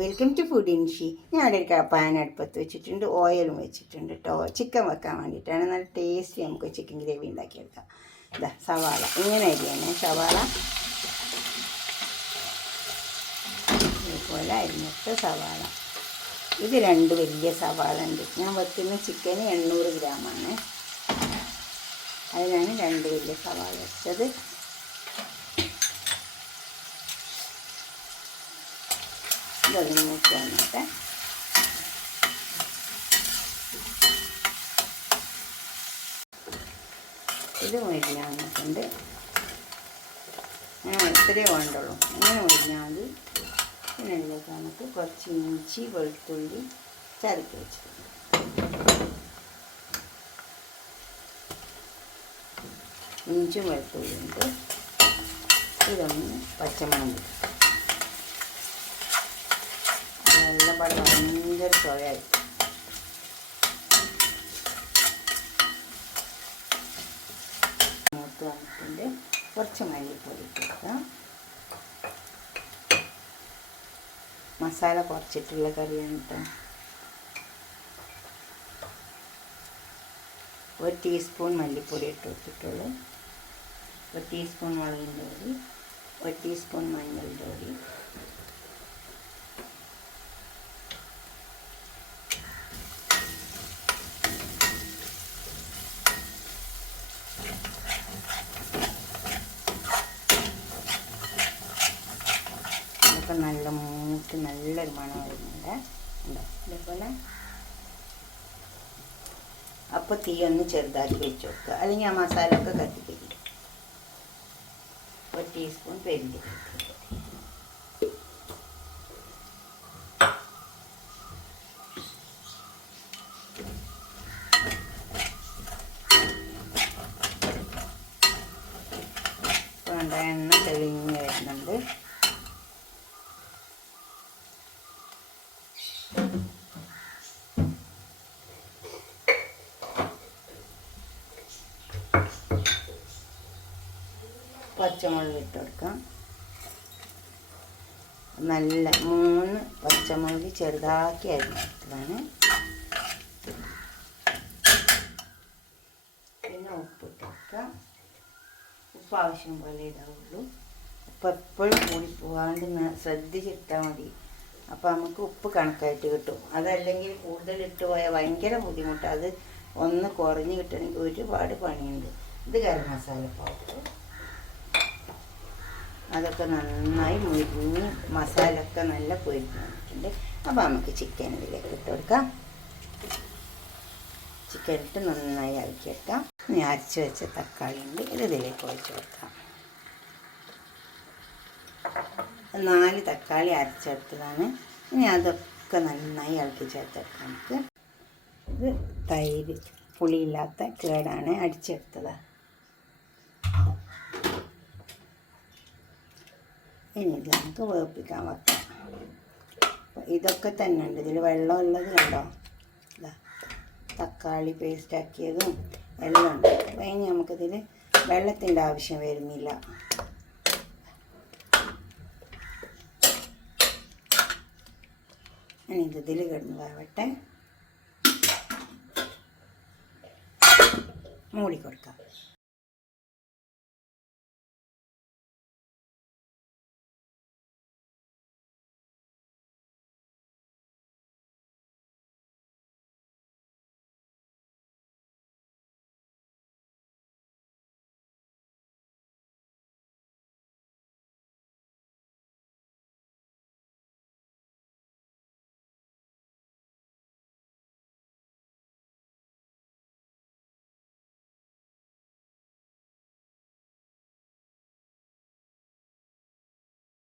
Welcome to food ഇൻഷി. ഞാനൊരു pan അടുപ്പത്ത് വെച്ചിട്ടുണ്ട്, ഓയിലും വെച്ചിട്ടുണ്ട് കേട്ടോ. ചിക്കൻ വെക്കാൻ വേണ്ടിയിട്ടാണ്. നല്ല ടേസ്റ്റി നമുക്ക് ചിക്കൻ ഗ്രേവി ഉണ്ടാക്കിയെടുക്കാം. ഇതാ സവാള ഇങ്ങനെ അരിയാണ്. സവാള ഇതുപോലെ അരിഞ്ഞിട്ട് സവാള, ഇത് 2 വലിയ സവാള ഉണ്ട്. ഞാൻ വെക്കുന്ന ചിക്കന് 800 ഗ്രാമാണ്. അതിനാണ് 2 വലിയ സവാള വെച്ചത്. ഇതൊന്ന് മൂത്ത് വന്നിട്ട് ഇത് മൊരിഞ്ഞ് വന്നിട്ടുണ്ട്. അങ്ങനെ ഇത്രയേ വേണ്ടുള്ളൂ. അങ്ങനെ മൊരിഞ്ഞാൽ മതി. പിന്നെ ഇതിലേക്ക് നമുക്ക് കുറച്ച് ഇഞ്ചി വെളുത്തുള്ളി ചതക്കി വെച്ചിട്ടുണ്ട്. ഇഞ്ചും വെളുത്തുള്ളി ഉണ്ട്. ഇതൊന്ന് പച്ചമുളക്, അതെല്ലാം പാടെ ഭയങ്കര ചുവയായി. മൂത്ത് വന്നിട്ടുണ്ട്. കുറച്ച് മല്ലിപ്പൊടി ഇട്ടിട്ടാം. മസാല കുറച്ചിട്ടുള്ള കറിയാണ് കേട്ടോ. 1 ടീസ്പൂൺ മല്ലിപ്പൊടി ഇട്ട് വെച്ചിട്ടുള്ളൂ. 1 ടീസ്പൂൺ മുളകിൻ്റെ പൊടി, 1 ടീസ്പൂൺ മഞ്ഞളുടെ പൊടി, നല്ല മൂത്ത് നല്ലൊരു മണം വരുന്നുണ്ട്. ഉണ്ടോ ഇതേപോലെ. അപ്പോൾ തീ ഒന്ന് ചെറുതാക്കി വെച്ച് കൊടുക്കുക, അല്ലെങ്കിൽ ആ മസാല ഒക്കെ കത്തിപ്പിടിക്കും. 1 ടീസ്പൂൺ പെരിഞ്ചീരകം, എണ്ണ തെളിഞ്ഞ് വരുന്നുണ്ട്. പച്ചമുളക് ഇട്ട് കൊടുക്കാം. നല്ല 3 പച്ചമുളക് ചെറുതാക്കി അരിഞ്ഞെടുത്തതാണ്. പിന്നെ ഉപ്പിട്ട് കൊടുക്കാം. ഉപ്പ് ആവശ്യം പോലെ ഇടാവുള്ളൂ. ഉപ്പ് എപ്പോഴും കൂടി പോകാണ്ട് ശ്രദ്ധിച്ചിട്ടാൽ മതി. അപ്പോൾ നമുക്ക് ഉപ്പ് കണക്കായിട്ട് കിട്ടും. അതല്ലെങ്കിൽ കൂടുതൽ ഇട്ട് പോയാൽ ഭയങ്കര ബുദ്ധിമുട്ടാണ്. അത് ഒന്ന് കുറഞ്ഞ് കിട്ടണമെങ്കിൽ ഒരുപാട് പണിയുണ്ട്. ഇത് ഗരം മസാല പൗഡർ, അതൊക്കെ നന്നായി മുരിഞ്ഞ് മസാലയൊക്കെ നല്ല പൊരിഞ്ഞ് വന്നിട്ടുണ്ട്. അപ്പോൾ നമുക്ക് ചിക്കൻ ഇതിലേക്ക് ഇട്ട് കൊടുക്കാം. ചിക്കൻ ഇട്ട് നന്നായി ഇളക്കിയെടുക്കാം. ഇനി അരച്ച് വെച്ച തക്കാളി ഉണ്ട്, ഇത് ഇതിലേക്ക് ഒഴിച്ച് കൊടുക്കാം. 4 തക്കാളി അരച്ചെടുത്തതാണ്. ഇനി അതൊക്കെ നന്നായി ഇളക്കി ചേർത്തെടുക്കാം നമുക്ക്. ഇത് തൈര്, പുളിയില്ലാത്ത കേടാണ്, അടിച്ചെടുത്തതാണ്. ഇനി ഇത് നമുക്ക് വേപ്പിക്കാൻ വെക്കാം. ഇതൊക്കെ തന്നെ ഉണ്ട് ഇതിൽ, വെള്ളമുള്ളത് കണ്ടോ. ഇതാ തക്കാളി പേസ്റ്റാക്കിയതും എല്ലാം ഉണ്ട്. അപ്പോൾ ഇനി നമുക്കിതിൽ വെള്ളത്തിൻ്റെ ആവശ്യം വരുന്നില്ല. ഇനി ഇതിൽ കിടന്ന് വേവട്ടെ. മൂടി കൊടുക്കാം.